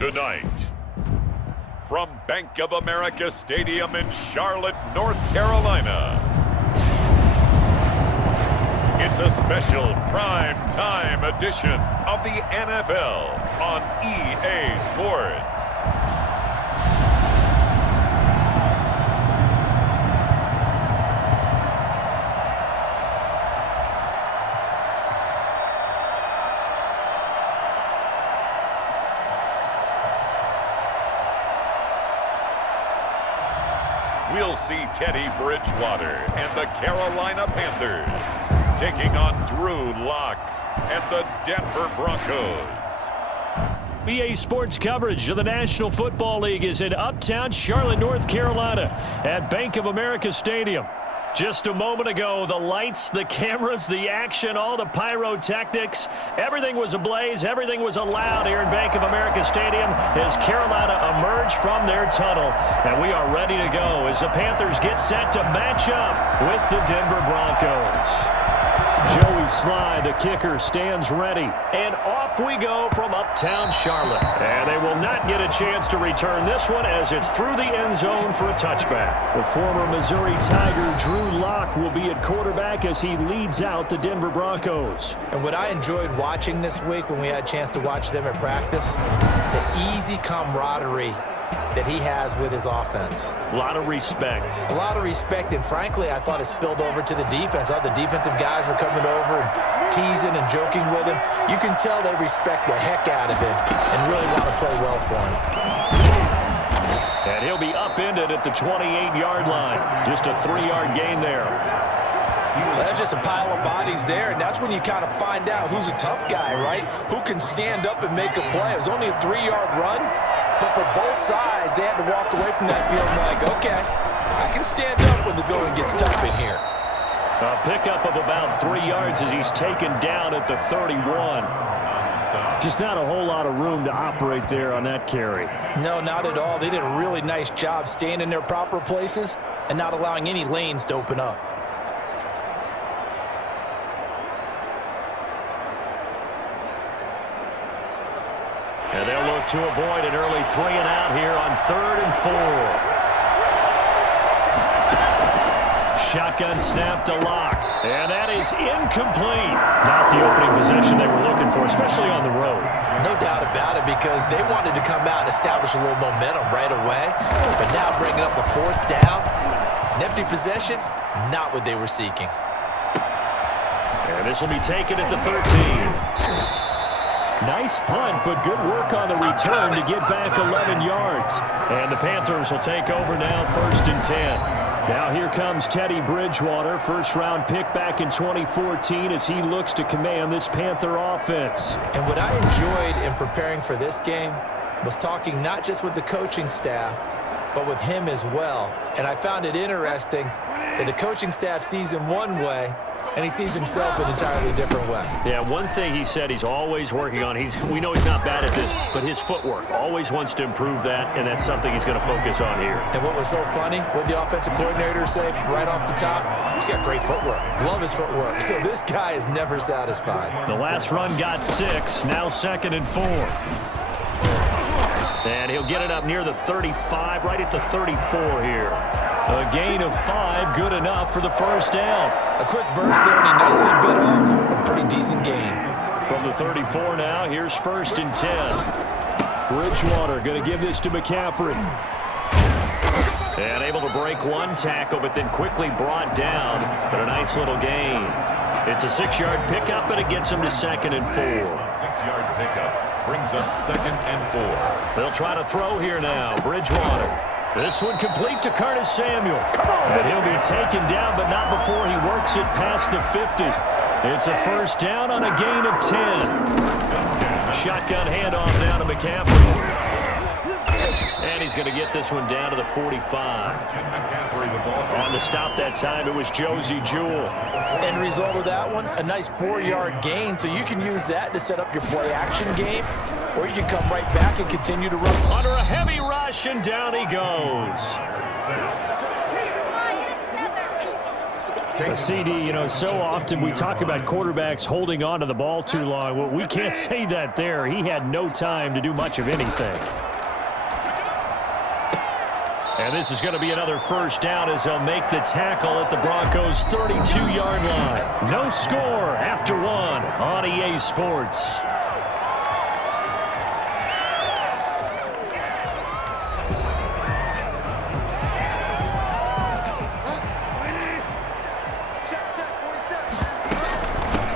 Tonight, from Bank of America Stadium in Charlotte, North Carolina, it's a special prime time edition of the NFL on EA Sports. We'll see Teddy Bridgewater and the Carolina Panthers taking on Drew Lock and the Denver Broncos. EA Sports coverage of the National Football League is in uptown Charlotte, North Carolina at Bank of America Stadium. Just a moment ago, the lights, the cameras, the action, all the pyrotechnics, everything was ablaze, everything was allowed here in Bank of America Stadium as Carolina emerged from their tunnel. And we are ready to go as the Panthers get set to match up with the Denver Broncos. Joey Sly, the kicker, stands ready. And off we go from uptown Charlotte. And they will not get a chance to return this one as it's through the end zone for a touchback. The former Missouri Tiger, Drew Lock, will be at quarterback as he leads out the Denver Broncos. And what I enjoyed watching this week when we had a chance to watch them at practice, the easy camaraderie that he has with his offense. A lot of respect. A lot of respect, and frankly, I thought it spilled over to the defense. All the defensive guys were coming over and teasing and joking with him. You can tell they respect the heck out of him and really want to play well for him. And he'll be upended at the 28-yard line. Just a 3-yard gain there. Well, that's just a pile of bodies there, and that's when you kind of find out who's a tough guy, right? Who can stand up and make a play. It was only a 3-yard run. But for both sides, they had to walk away from that field like, okay, I can stand up when the going gets tough in here. A pickup of about 3 yards as he's taken down at the 31. Just not a whole lot of room to operate there on that carry. No, not at all. They did a really nice job staying in their proper places and not allowing any lanes to open up. And they'll look to avoid an early 3 and out here on 3rd and 4. Shotgun snap to Lock. And that is incomplete. Not the opening possession they were looking for, especially on the road. No doubt about it, because they wanted to come out and establish a little momentum right away. But now bringing up the 4th down, an empty possession, not what they were seeking. And this will be taken at the 13. Nice punt, but good work on the return to get back 11 yards. And the Panthers will take over now, 1st and 10. Now here comes Teddy Bridgewater, first-round pick back in 2014 as he looks to command this Panther offense. And what I enjoyed in preparing for this game was talking not just with the coaching staff, but with him as well. And I found it interesting that the coaching staff sees him one way, and he sees himself an entirely different way. Yeah, one thing he said he's always working on, we know he's not bad at this, but his footwork, always wants to improve that, and that's something he's going to focus on here. And what was so funny, what the offensive coordinator say right off the top, he's got great footwork. Love his footwork. So this guy is never satisfied. The last run got 6, now 2nd and 4. And he'll get it up near the 35, right at the 34 here. A gain of 5, good enough for the first down. A quick burst there, and he nicely bit off a pretty decent gain. From the 34 now, here's 1st and 10. Bridgewater going to give this to McCaffrey. And able to break one tackle, but then quickly brought down. But a nice little gain. It's a 6-yard pickup, and it gets him to 2nd and 4. 6-yard pickup brings up 2nd and 4. They'll try to throw here now. Bridgewater. This one complete to Curtis Samuel. And he'll be taken down, but not before he works it past the 50. It's a first down on a gain of 10. Shotgun handoff down to McCaffrey. And he's going to get this one down to the 45. On the stop that time, it was Josie Jewell. End result of that one, a nice 4-yard gain. So you can use that to set up your play-action game, or you can come right back and continue to run. Under a heavy rush, and down he goes. A CD, you know, so often we talk about quarterbacks holding on to the ball too long. Well, we can't say that there. He had no time to do much of anything. And this is going to be another first down as they'll make the tackle at the Broncos' 32-yard line. No score after one on EA Sports.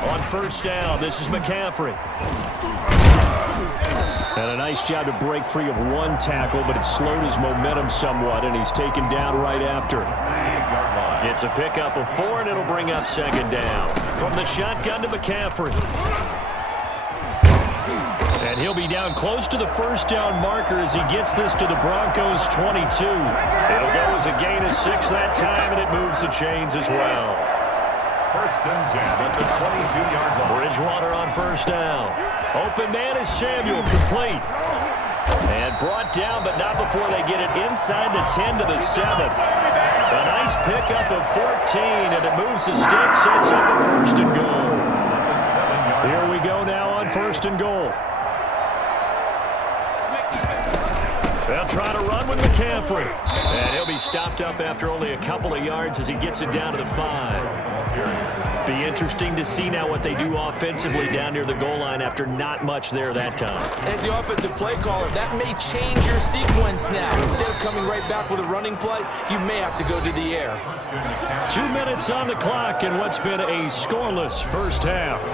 On first down, this is McCaffrey. And a nice job to break free of one tackle, but it slowed his momentum somewhat, and he's taken down right after. It's a pickup of 4, and it'll bring up second down. From the shotgun to McCaffrey. And he'll be down close to the first down marker as he gets this to the Broncos' 22. It'll go as a gain of 6 that time, and it moves the chains as well. First and 10 at the 22-yard line. Bridgewater on first down. Open man is Samuel, complete. And brought down, but not before they get it inside the 10 to the 7. A nice pickup of 14, and it moves the stick, sets up a first and goal. Here we go now on first and goal. They'll try to run with McCaffrey. And he'll be stopped up after only a couple of yards as he gets it down to the 5. Be interesting to see now what they do offensively down near the goal line after not much there that time. As the offensive play caller, that may change your sequence now. Instead of coming right back with a running play, you may have to go to the air. 2 minutes on the clock in what's been a scoreless first half. A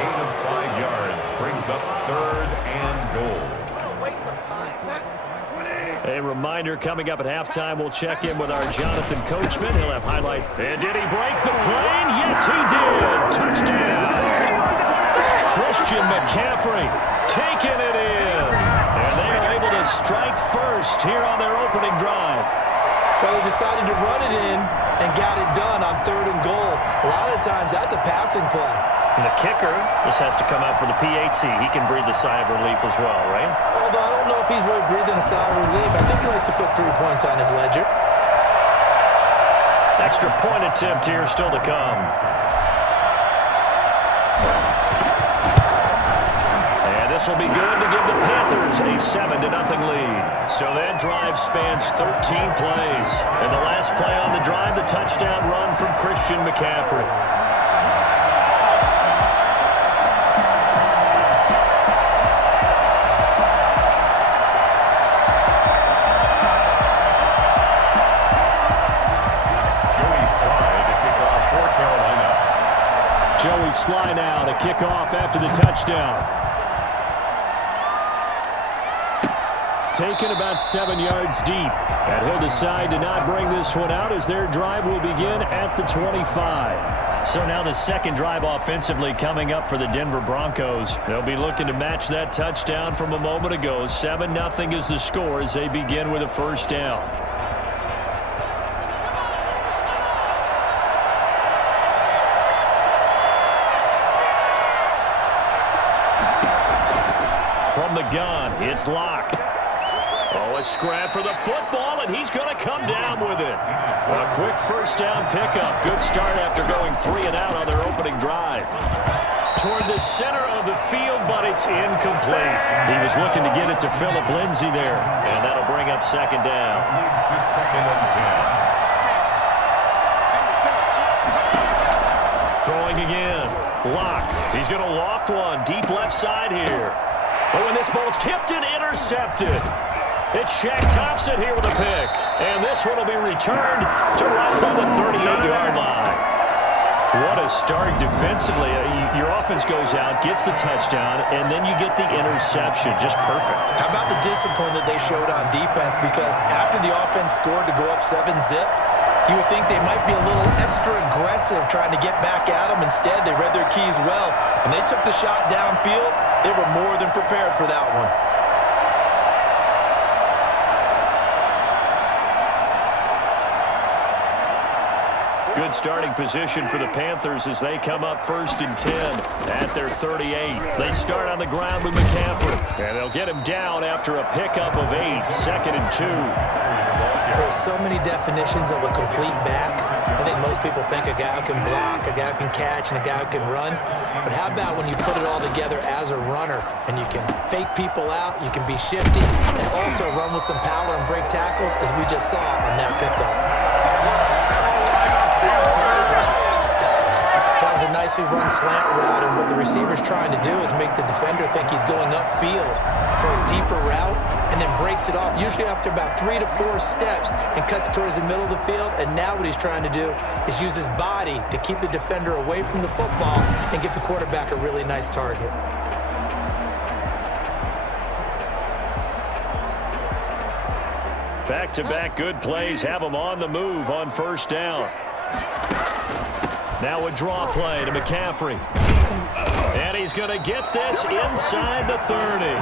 gain of 5 yards brings up third and goal. A reminder coming up at halftime, we'll check in with our Jonathan Coachman. He'll have highlights. And did he break the plane? Yes, he did. Touchdown. Christian McCaffrey taking it in. And they are able to strike first here on their opening drive. Well, they decided to run it in and got it done on third and goal. A lot of times, that's a passing play. And the kicker just has to come out for the PAT. He can breathe a sigh of relief as well, right? Although I don't know if he's really breathing a sigh of relief. I think he likes to put 3 points on his ledger. Extra point attempt here still to come. And this will be good to give the Panthers a 7-0 lead. So that drive spans 13 plays. And the last play on the drive, the touchdown run from Christian McCaffrey. Joey Sly now to kick off after the touchdown. Taken about 7 yards deep. And he'll decide to not bring this one out as their drive will begin at the 25. So now the second drive offensively coming up for the Denver Broncos. They'll be looking to match that touchdown from a moment ago. 7-0 is the score as they begin with a first down. From the gun, it's Locke. Oh, a scrap for the football, and he's going to come down with it. A quick first down pickup. Good start after going 3 and out on their opening drive. Toward the center of the field, but it's incomplete. He was looking to get it to Phillip Lindsay there, and that'll bring up second down. Leads to second and 10. Throwing again. Locke. He's going to loft one deep left side here. Oh, and this ball's tipped and intercepted. It's Shaq Thompson here with a pick. And this one will be returned to right on the 38-yard line. What a start defensively. Your offense goes out, gets the touchdown, and then you get the interception. Just perfect. How about the discipline that they showed on defense? Because after the offense scored to go up 7-zip, you would think they might be a little extra aggressive trying to get back at them. Instead, they read their keys well. When they took the shot downfield, they were more than prepared for that one. Good starting position for the Panthers as they come up first and 10 at their 38. They start on the ground with McCaffrey. And they'll get him down after a pickup of 8, second and 2. There are so many definitions of a complete back. I think most people think a guy who can block, a guy who can catch, and a guy who can run. But how about when you put it all together as a runner and you can fake people out, you can be shifty, and also run with some power and break tackles, as we just saw on that pickup. That was a nicely run slant route, and what the receiver's trying to do is make the defender think he's going upfield for a deeper route, and then breaks it off, usually after about 3 to 4 steps, and cuts towards the middle of the field. And now what he's trying to do is use his body to keep the defender away from the football and give the quarterback a really nice target. Back-to-back good plays have them on the move on first down. Now a draw play to McCaffrey. And he's going to get this inside the 30.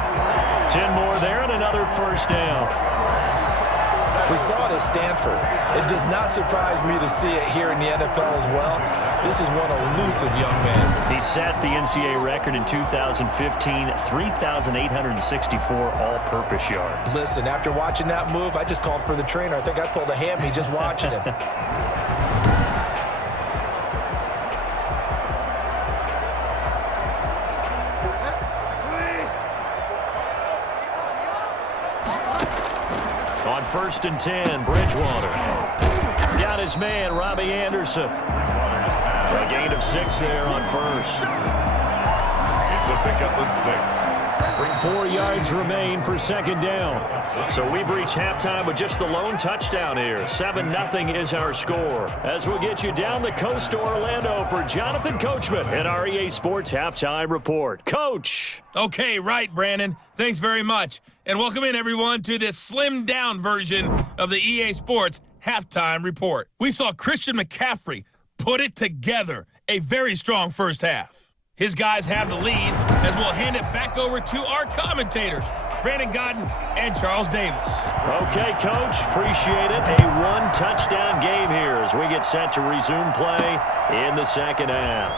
10 more there and another first down. We saw it at Stanford. It does not surprise me to see it here in the NFL as well. This is one elusive young man. He set the NCAA record in 2015, 3,864 all-purpose yards. Listen, after watching that move, I just called for the trainer. I think I pulled a hammy just watching him. On 1st and 10, Bridgewater. Got his man, Robbie Anderson. A gain of 6 there on first. It's a pickup of 6. 4 yards remain for second down. So we've reached halftime with just the lone touchdown here. 7-0 is our score. As we'll get you down the coast to Orlando for Jonathan Coachman at our EA Sports Halftime Report. Coach. Okay, right, Brandon. Thanks very much. And welcome in, everyone, to this slimmed-down version of the EA Sports Halftime Report. We saw Christian McCaffrey put it together. A very strong first half. His guys have the lead as we'll hand it back over to our commentators, Brandon Godden and Charles Davis. Okay, Coach. Appreciate it. A one-touchdown game here as we get set to resume play in the second half.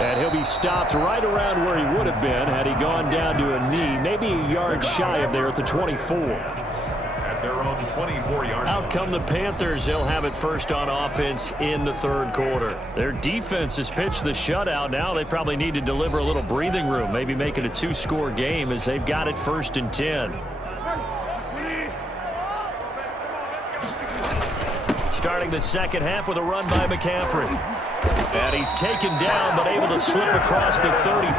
And he'll be stopped right around where he would have been had he gone down to a knee, maybe a yard shy of there at the 24. At their own 24-yard. Out come the Panthers. They'll have it first on offense in the third quarter. Their defense has pitched the shutout. Now they probably need to deliver a little breathing room, maybe make it a 2-score game as they've got it 1st and 10. Starting the second half with a run by McCaffrey. And he's taken down, but able to slip across the 35.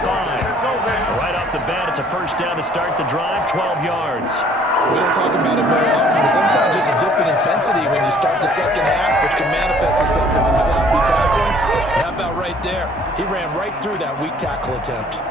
Right off the bat, it's a first down to start the drive, 12 yards. We don't talk about it very often, but sometimes there's a dip in intensity when you start the second half, which can manifest itself in some sloppy tackling. And how about right there? He ran right through that weak tackle attempt.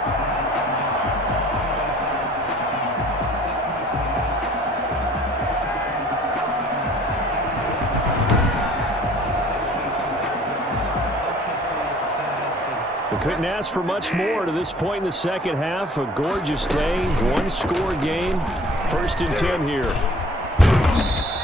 Couldn't ask for much more to this point in the second half. A gorgeous day, 1-score game. 1st and 10 here.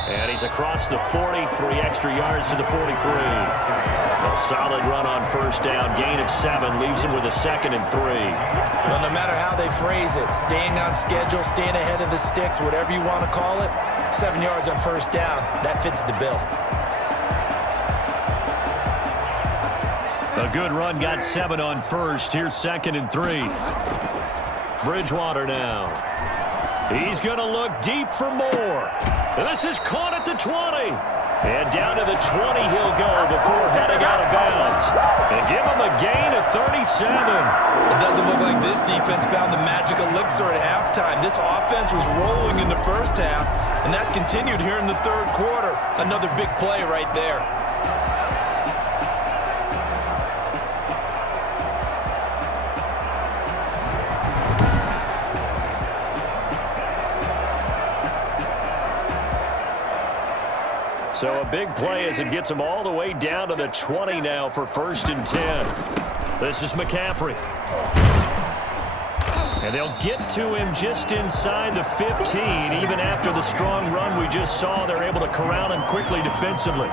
And he's across the 40, 3 extra yards to the 43. A solid run on first down, gain of 7, leaves him with a 2nd and 3. Well, no matter how they phrase it, staying on schedule, staying ahead of the sticks, whatever you want to call it, 7 yards on first down, that fits the bill. A good run, got 7 on first. Here's 2nd and 3. Bridgewater now. He's going to look deep for more. This is caught at the 20. And down to the 20 he'll go before heading out of bounds. And give him a gain of 37. It doesn't look like this defense found the magic elixir at halftime. This offense was rolling in the first half, and that's continued here in the third quarter. Another big play right there. So a big play as it gets him all the way down to the 20 now for 1st and 10. This is McCaffrey. And they'll get to him just inside the 15. Even after the strong run we just saw, they're able to corral him quickly defensively.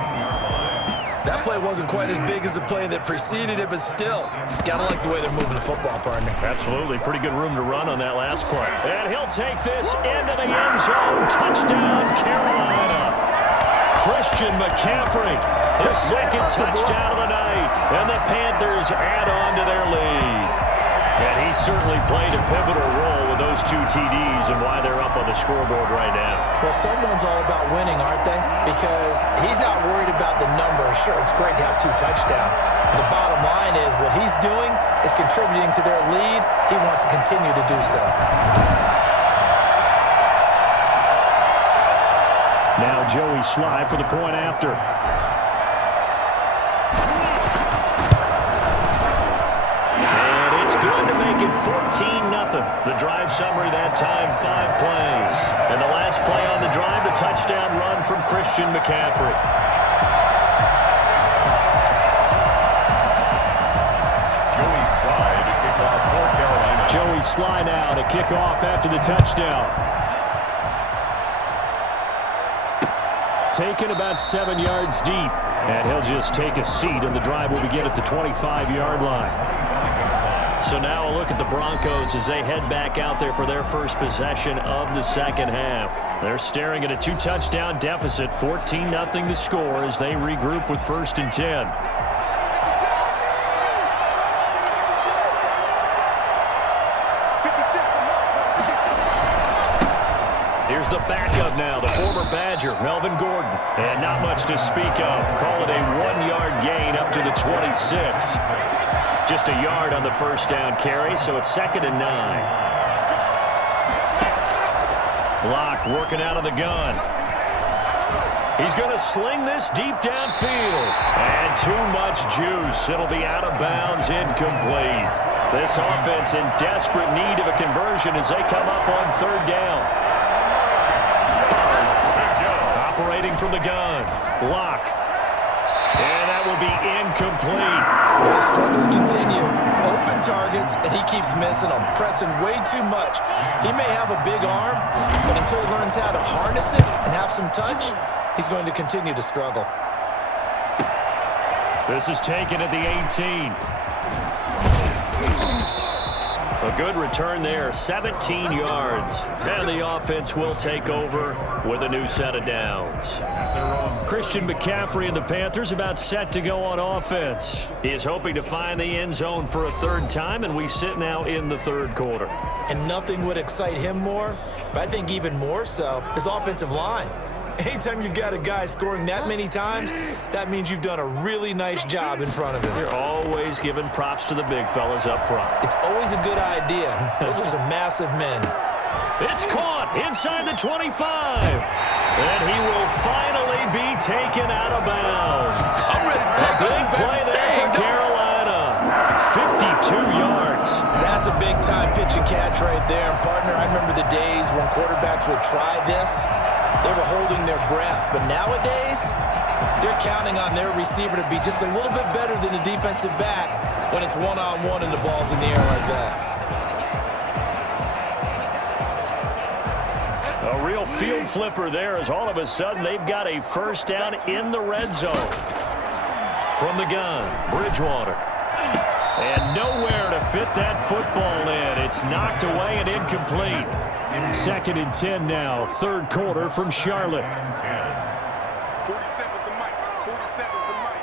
That play wasn't quite as big as the play that preceded it, but still, gotta like the way they're moving the football, partner. Absolutely. Pretty good room to run on that last play. And he'll take this into the end zone. Touchdown, Carolina. Christian McCaffrey, his second touchdown of the night. And the Panthers add on to their lead. And he certainly played a pivotal role with those 2 TDs and why they're up on the scoreboard right now. Well, someone's all about winning, aren't they? Because he's not worried about the number. Sure, it's great to have 2 touchdowns. But the bottom line is what he's doing is contributing to their lead. He wants to continue to do so. Now Joey Sly for the point after. Good to make it 14-0. The drive summary that time, 5 plays. And the last play on the drive, the touchdown run from Christian McCaffrey. Joey Sly to kick off for Carolina. Joey Sly now to kick off after the touchdown. Taken about 7 yards deep. And he'll just take a seat, and the drive will begin at the 25-yard line. So now a look at the Broncos as they head back out there for their first possession of the second half. They're staring at a 2-touchdown deficit, 14-0 the score as they regroup with 1st and 10. Here's the backup now, the former Badger, Melvin Gordon. And not much to speak of. Call it a 1-yard gain up to the 26. Just a yard on the first down carry, so it's 2nd and 9. Locke working out of the gun. He's going to sling this deep downfield. And too much juice. It'll be out of bounds, incomplete. This offense in desperate need of a conversion as they come up on 3rd down. Operating from the gun. Locke. And that will be incomplete. The struggles continue. Open targets, and he keeps missing them, pressing way too much. He may have a big arm, but until he learns how to harness it and have some touch, he's going to continue to struggle. This is taken at the 18. A good return there, 17 yards. And the offense will take over with a new set of downs. Christian McCaffrey and the Panthers about set to go on offense. He is hoping to find the end zone for a 3rd time, and we sit now in the 3rd quarter. And nothing would excite him more, but I think even more so, his offensive line. Anytime you've got a guy scoring that many times, that means you've done a really nice job in front of him. You're always giving props to the big fellas up front. It's always a good idea. Those are some massive men. It's caught inside the 25. And he will finally be taken out of bounds. A big play there for Carolina. 52 yards. That's a big-time pitch and catch right there. And, partner, I remember the days when quarterbacks would try this. They were holding their breath. But nowadays, they're counting on their receiver to be just a little bit better than the defensive back when it's one-on-one and the ball's in the air like that. A real field flipper there as all of a sudden they've got a 1st down in the red zone. From the gun, Bridgewater. And nowhere to fit that football in. It's knocked away and incomplete. 2nd and 10 now, 3rd quarter from Charlotte. 47's the mic. 47's the mic.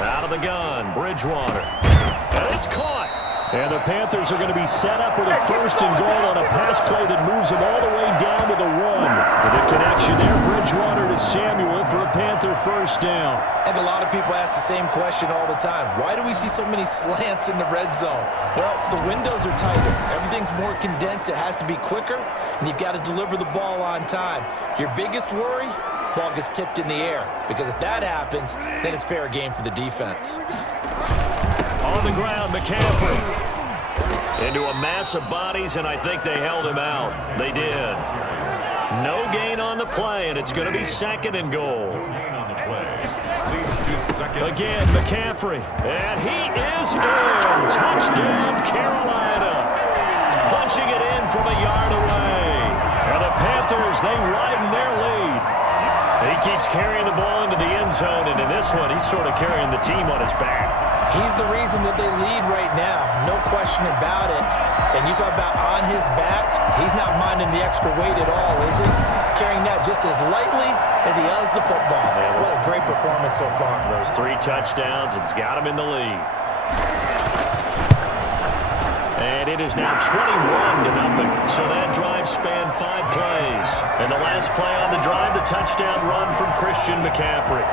Out of the gun, Bridgewater. And it's caught. And the Panthers are going to be set up with a 1st and goal on a pass play that moves them all the way down to the 1. With a connection there, Bridgewater to Samuel for a Panther 1st down. And a lot of people ask the same question all the time. Why do we see so many slants in the red zone? Well, the windows are tighter. Everything's more condensed. It has to be quicker, and you've got to deliver the ball on time. Your biggest worry? Ball gets tipped in the air. Because if that happens, then it's fair game for the defense. On the ground, McCaffrey. Into a mass of bodies, and I think they held him out. They did. No gain on the play, and it's going to be 2nd and goal. Again, McCaffrey. And he is in. Touchdown, Carolina. Punching it in from a yard away. And the Panthers, they widen their lead. He keeps carrying the ball into the end zone, and in this one, he's sort of carrying the team on his back. He's the reason that they lead right now. No question about it. And you talk about on his back, he's not minding the extra weight at all, is he? Carrying that just as lightly as he does the football. Yeah, what a great performance so far. Those 3 touchdowns, it's got him in the lead. And it is now 21-0. So that drive spanned 5 plays. And the last play on the drive, the touchdown run from Christian McCaffrey.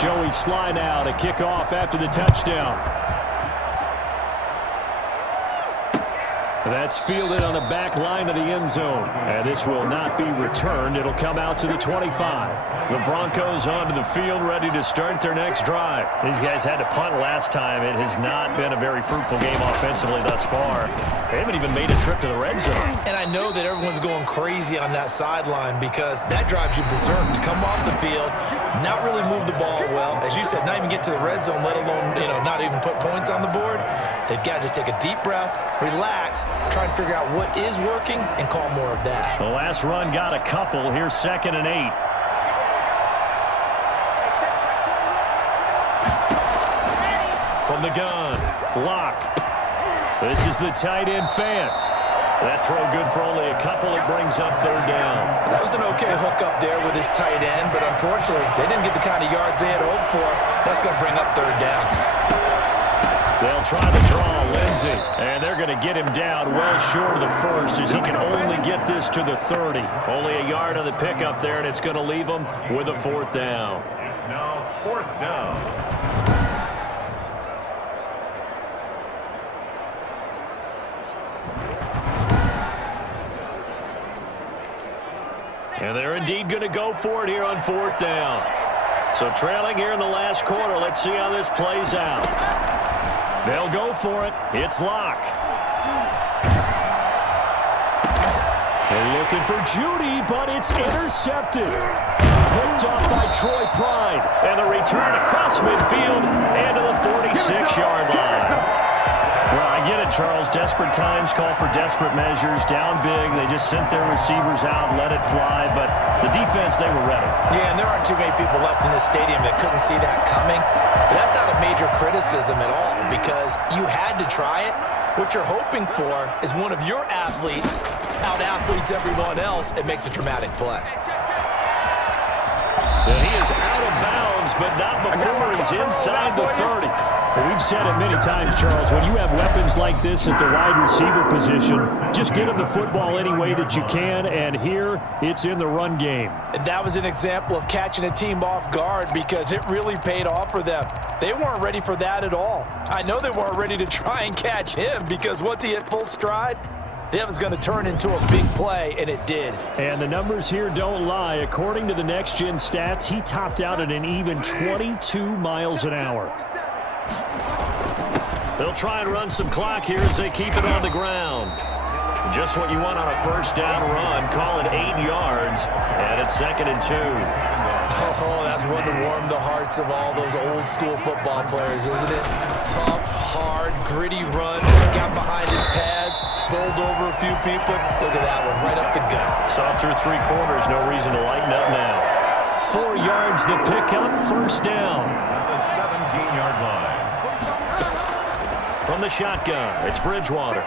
Joey Sly now to kick off after the touchdown. That's fielded on the back line of the end zone. And this will not be returned. It'll come out to the 25. The Broncos onto the field, ready to start their next drive. These guys had to punt last time. It has not been a very fruitful game offensively thus far. They haven't even made a trip to the red zone. And I know that everyone's going crazy on that sideline because that drives you berserk to come off the field, not really move the ball well. As you said, not even get to the red zone, let alone, not even put points on the board. They've got to just take a deep breath, relax, try and figure out what is working and call more of that. The last run got a couple. Here's 2nd and 8. From the gun, Locke. This is the tight end fan. That throw good for only a couple. It brings up 3rd down. That was an okay hook up there with his tight end, but unfortunately, they didn't get the kind of yards they had hoped for. That's going to bring up 3rd down. They'll try to draw Lindsey, and they're going to get him down well short of the 1st as he can only get this to the 30. Only a yard on the pickup there, and it's going to leave him with a 4th down. It's now 4th down. And they're indeed going to go for it here on 4th down. So trailing here in the last quarter. Let's see how this plays out. They'll go for it. It's Locke. They're looking for Judy, but it's intercepted. Picked off by Troy Pride. And the return across midfield and to the 46-yard line. Well, I get it, Charles. Desperate times call for desperate measures. Down big. They just sent their receivers out, let it fly. But the defense, they were ready. Yeah, and there aren't too many people left in this stadium that couldn't see that coming. But that's not a major criticism at all because you had to try it. What you're hoping for is one of your athletes out-athletes everyone else and makes a dramatic play. And he is out of bounds, but not before he's inside the 30. Well, we've said it many times, Charles, when you have weapons like this at the wide receiver position, just get him the football any way that you can, and here it's in the run game. And that was an example of catching a team off guard because it really paid off for them. They weren't ready for that at all. I know they weren't ready to try and catch him because once he hit full stride, that was going to turn into a big play, and it did. And the numbers here don't lie. According to the Next Gen stats, he topped out at an even 22 miles an hour. They'll try and run some clock here as they keep it on the ground. Just what you want on a 1st down run. Call it 8 yards, and it's 2nd and 2. Oh, that's one to warm the hearts of all those old school football players, isn't it? Tough, hard, gritty run. Got behind his pads, bowled over a few people. Look at that one, right up the gut. Saw through 3 quarters, no reason to lighten up now. 4 yards the pickup, 1st down. The 17-yard line. From the shotgun, it's Bridgewater.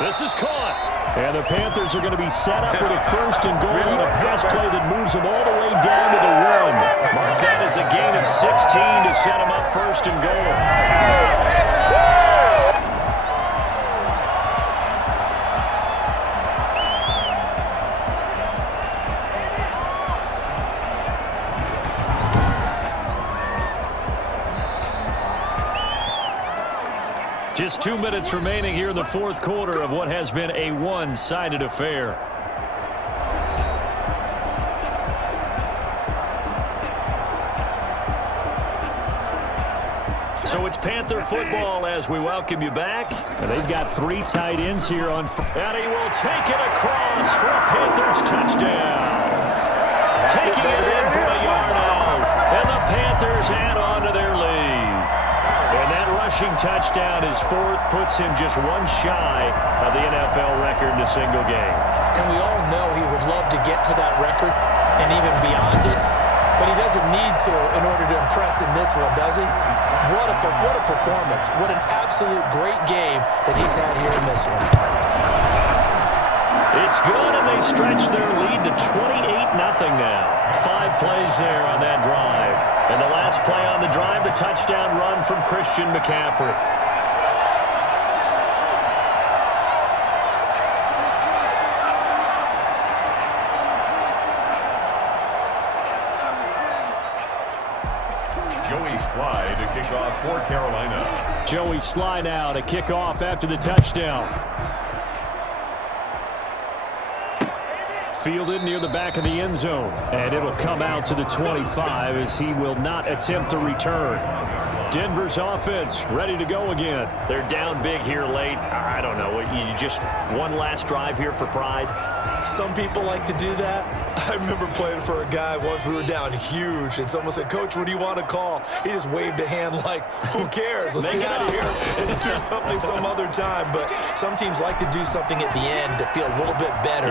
This is caught. And the Panthers are going to be set up with a 1st and goal on a pass play that moves them all the way down to the 1. Mark that as a gain of 16 to set them up 1st and goal. Just 2 minutes remaining here in the 4th quarter of what has been a one-sided affair. So it's Panther football as we welcome you back. And they've got 3 tight ends here on. And he will take it across for a Panthers touchdown. Taking it in for a yard out. And the Panthers add on to their lead. rushing touchdown. His fourth puts him just one shy of the NFL record in a single game. And we all know he would love to get to that record and even beyond it, but he doesn't need to in order to impress in this one, does he? What a performance. What an absolute great game that he's had here in this one. It's good, and they stretch their lead to 28-0 now. 5 plays there on that drive. And the last play on the drive, the touchdown run from Christian McCaffrey. Joey Sly to kick off for Carolina. Joey Sly now to kick off after the touchdown. Fielded near the back of the end zone. And it'll come out to the 25 as he will not attempt to return. Denver's offense ready to go again. They're down big here late. I don't know. You just one last drive here for pride? Some people like to do that. I remember playing for a guy once. We were down huge, and someone said, "Coach, what do you want to call?" He just waved a hand like, "Who cares? Let's get out of here and do something some other time." But some teams like to do something at the end to feel a little bit better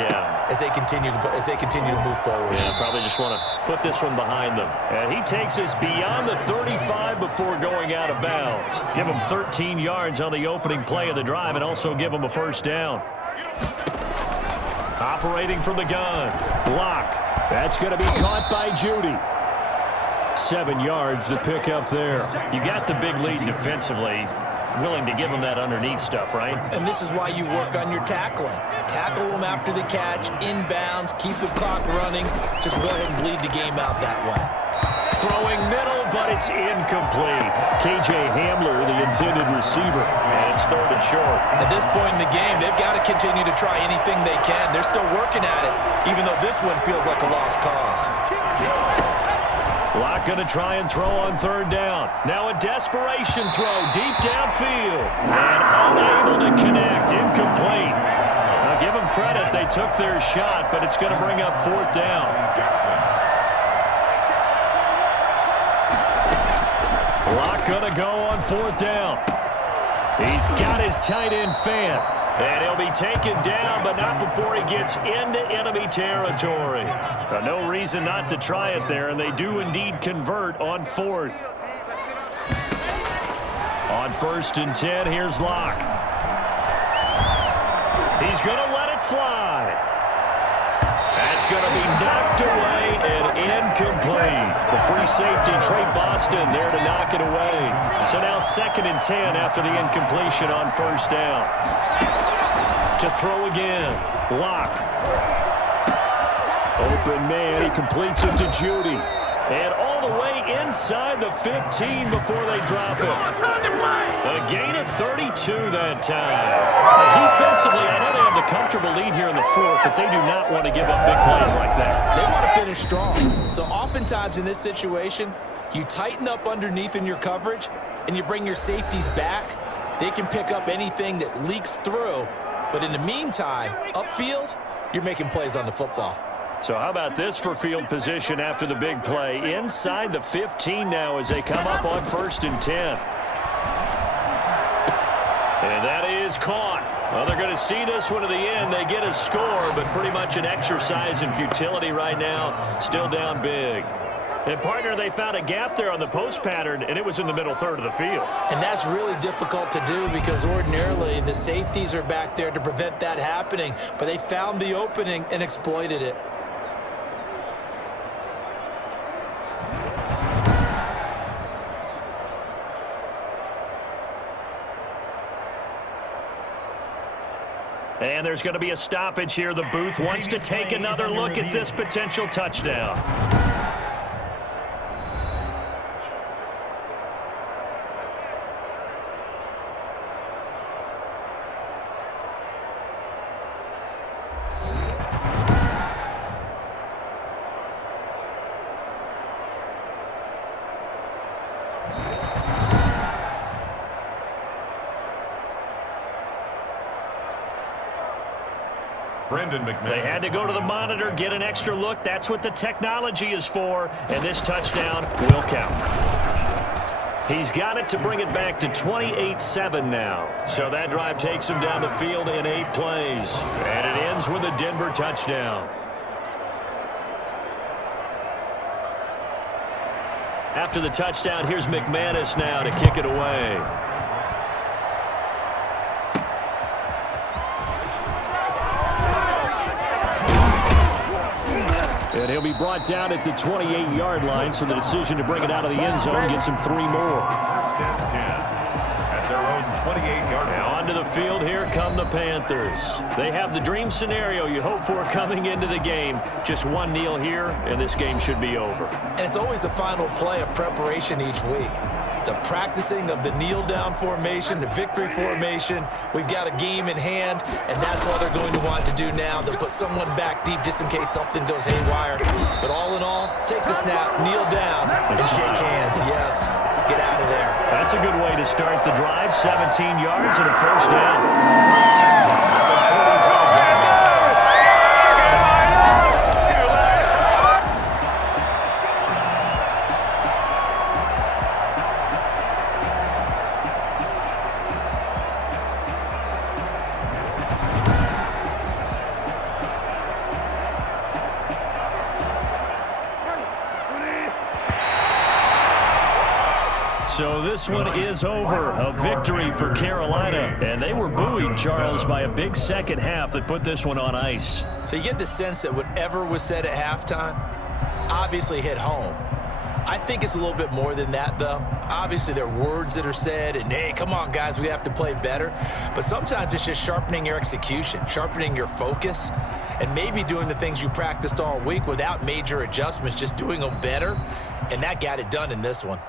as they continue to move forward. Yeah, probably just want to put this one behind them. And he takes us beyond the 35 before going out of bounds. Give him 13 yards on the opening play of the drive and also give him a first down. Operating from the gun. Block. That's going to be caught by Judy. 7 yards the pick up there. You got the big lead defensively. Willing to give him that underneath stuff, right? And this is why you work on your tackling. Tackle them after the catch, inbounds, keep the clock running. Just go ahead and bleed the game out that way. Throwing middle, but it's incomplete. KJ Hamler, the intended receiver, and it's third and short. At this point in the game, they've got to continue to try anything they can. They're still working at it, even though this one feels like a lost cause. Locke going to try and throw on third down. Now a desperation throw deep downfield. And unable to connect. Incomplete. Now give them credit. They took their shot, but it's going to bring up fourth down. Locke going to go on fourth down. He's got his tight end fan. And he'll be taken down, but not before he gets into enemy territory. No reason not to try it there, and they do indeed convert on fourth. On 1st and 10, here's Locke. He's going to let it fly. That's going to be knocked away and incomplete. The free safety, Trey Boston, there to knock it away. So now 2nd and 10 after the incompletion on first down. To throw again. Locke. Open man. He completes it to Judy. And all the way inside the 15 before they drop it. A gain of 32 that time. Defensively, I know they have the comfortable lead here in the fourth, but they do not want to give up big plays like that. They want to finish strong. So oftentimes in this situation, you tighten up underneath in your coverage, and you bring your safeties back. They can pick up anything that leaks through. But in the meantime, upfield, you're making plays on the football. So how about this for field position after the big play? Inside the 15 now as they come up on 1st and 10. And that is caught. Well, they're going to see this one to the end. They get a score, but pretty much an exercise in futility right now. Still down big. And, partner, they found a gap there on the post pattern, and it was in the middle third of the field. And that's really difficult to do because ordinarily the safeties are back there to prevent that happening. But they found the opening and exploited it. And there's going to be a stoppage here. The booth wants to take another look at this potential touchdown. They had to go to the monitor, get an extra look. That's what the technology is for, and this touchdown will count. He's got it to bring it back to 28-7 now. So that drive takes him down the field in 8 plays. And it ends with a Denver touchdown. After the touchdown, here's McManus now to kick it away. And he'll be brought down at the 28-yard line, so the decision to bring it out of the end zone gets him 3 more. First and 10 at their own 28-yard line. Now onto the field, here come the Panthers. They have the dream scenario you hope for coming into the game. Just one kneel here, and this game should be over. And it's always the final play of preparation each week. The practicing of the kneel-down formation, the victory formation. We've got a game in hand, and that's all they're going to want to do now. They'll put someone back deep just in case something goes haywire. But all in all, take the snap, kneel down, and shake hands. Yes, get out of there. That's a good way to start the drive. 17 yards and a first down. So this one is over. A victory for Carolina. And they were buoyed, Charles, by a big second half that put this one on ice. So you get the sense that whatever was said at halftime obviously hit home. I think it's a little bit more than that, though. Obviously, there are words that are said, and, hey, come on, guys, we have to play better. But sometimes it's just sharpening your execution, sharpening your focus, and maybe doing the things you practiced all week without major adjustments, just doing them better. And that got it done in this one.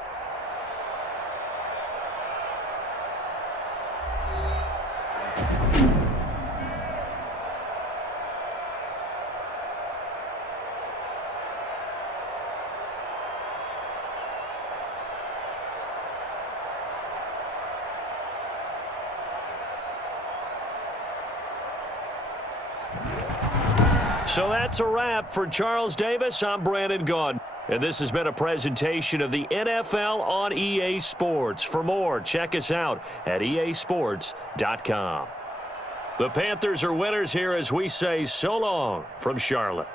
So that's a wrap for Charles Davis. I'm Brandon Gaudin. And this has been a presentation of the NFL on EA Sports. For more, check us out at easports.com. The Panthers are winners here as we say so long from Charlotte.